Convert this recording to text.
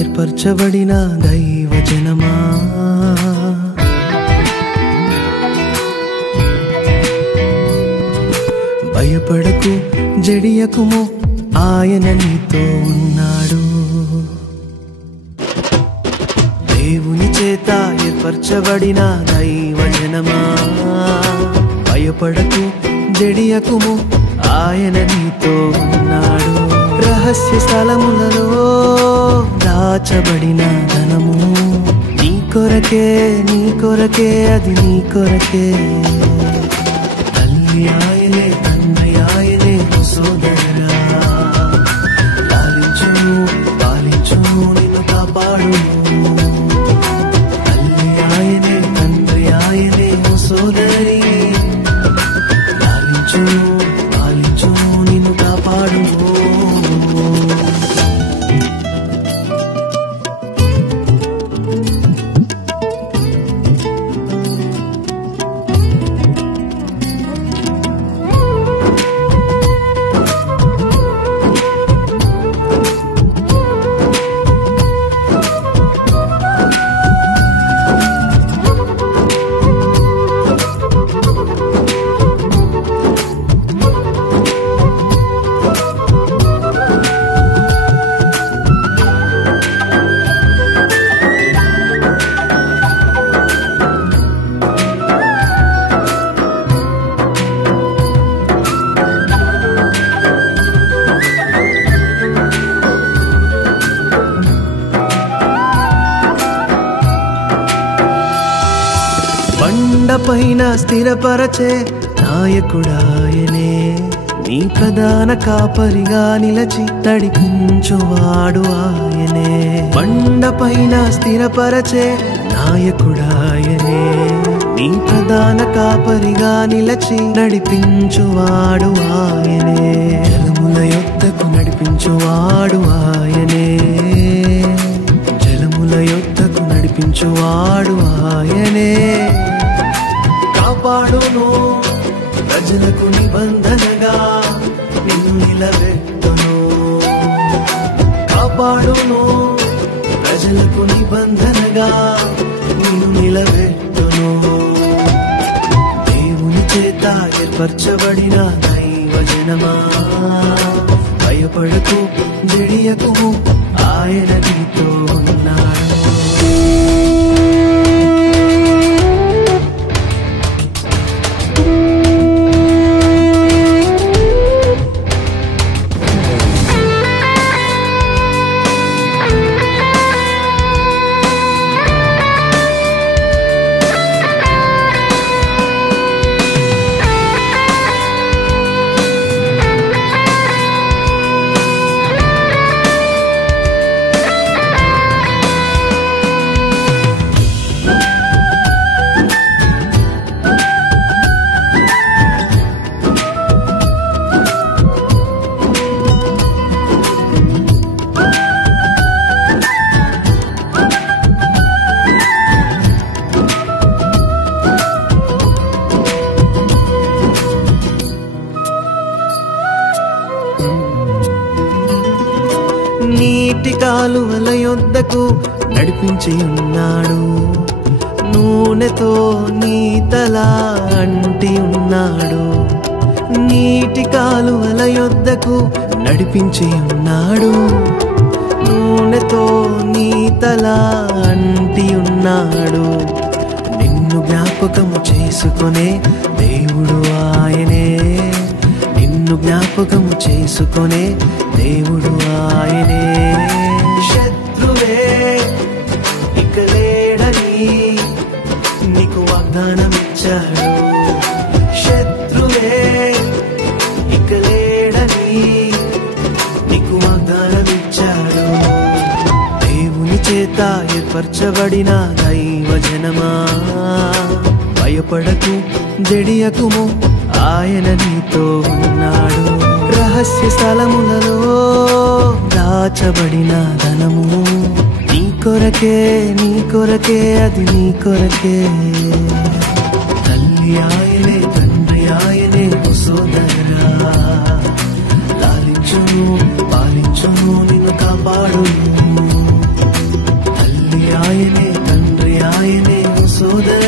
ఏర్పరచబడిన దైవజనమా, భయపడకు జడియకుము, ఆయన నీతో ఉన్నాడు. దేవుని చేత ఏర్పరచబడిన దైవజనమా, భయపడకు జడియకుము, ఆయన నీతో ఉన్నాడు. రహస్య స్థలములలో దాచబడిన ధనము నీ కొరకే, నీ కొరకే, అది నీ కొరకే. తల్లి ఆయనే, తండ్రి ఆయనే, సోదరుడా పాలించును, పాలించును, నిన్ను కాపాడును. తల్లి ఆయనే, తండ్రి ఆయనే, సోదరి పాలించును, పాలించును, నిన్ను కాపాడును. బండపైన స్థిరపరచే నాయకుడాయనే, నీ ప్రధాన కాపరిగా నిలచి నడిపించువాడు ఆయనే. బండపైన స్థిరపరచే నాయకుడాయనే, నీ ప్రధాన కాపరిగా నిలచి నడిపించువాడు ఆయనే. జలముల యొద్దకు నడిపించువాడు ఆయనే, జలముల యొద్దకు నడిపించువాడు ఆయనే. కాపాడును, ప్రజలకు నిబంధనగా నిన్ను నిలబెట్టును. కాపాడును, ప్రజలకు నిబంధనగా నిన్ను నిలబెట్టును. దేవుని చేత ఏర్పరచబడిన దైవజనమా, భయపడకు జడియకుము, ఆయన నీతో ఉన్నాడు. నీటి కాలువల యొద్దకు నడిపించి ఉన్నాడు, నూనెతో నీ తల అంటి ఉన్నాడు. నీటి కాలువల యొద్దకు నడిపించి ఉన్నాడు, నూనెతో నీ తల అంటి ఉన్నాడు. నిన్ను జ్ఞాపకము చేసుకునే దేవుడు ఆయనే, నిన్ను జ్ఞాపకము చేసుకునే దేవుడు ఆయనే. శత్రువే ఇక లేడని నీకు వాగ్దానం ఇచ్చాడు. శత్రువే ఇక లేడని నీకు వాగ్దానం ఏర్పరచబడిన దైవ జనమా, భయపడకు జడియకుము, ఆయన నీతో ఉన్నాడు. రహస్య స్థలములలో దాచబడిన ధనము నీ కొరకే, నీ కొరకే, అది నీ కొరకే. తల్లి ఆయనే, తండ్రి ఆయనే, సోదరా లాలించును, పాలించును, నిన్ను కాపాడును. తల్లి ఆయనే, తండ్రి ఆయనే, సోదరా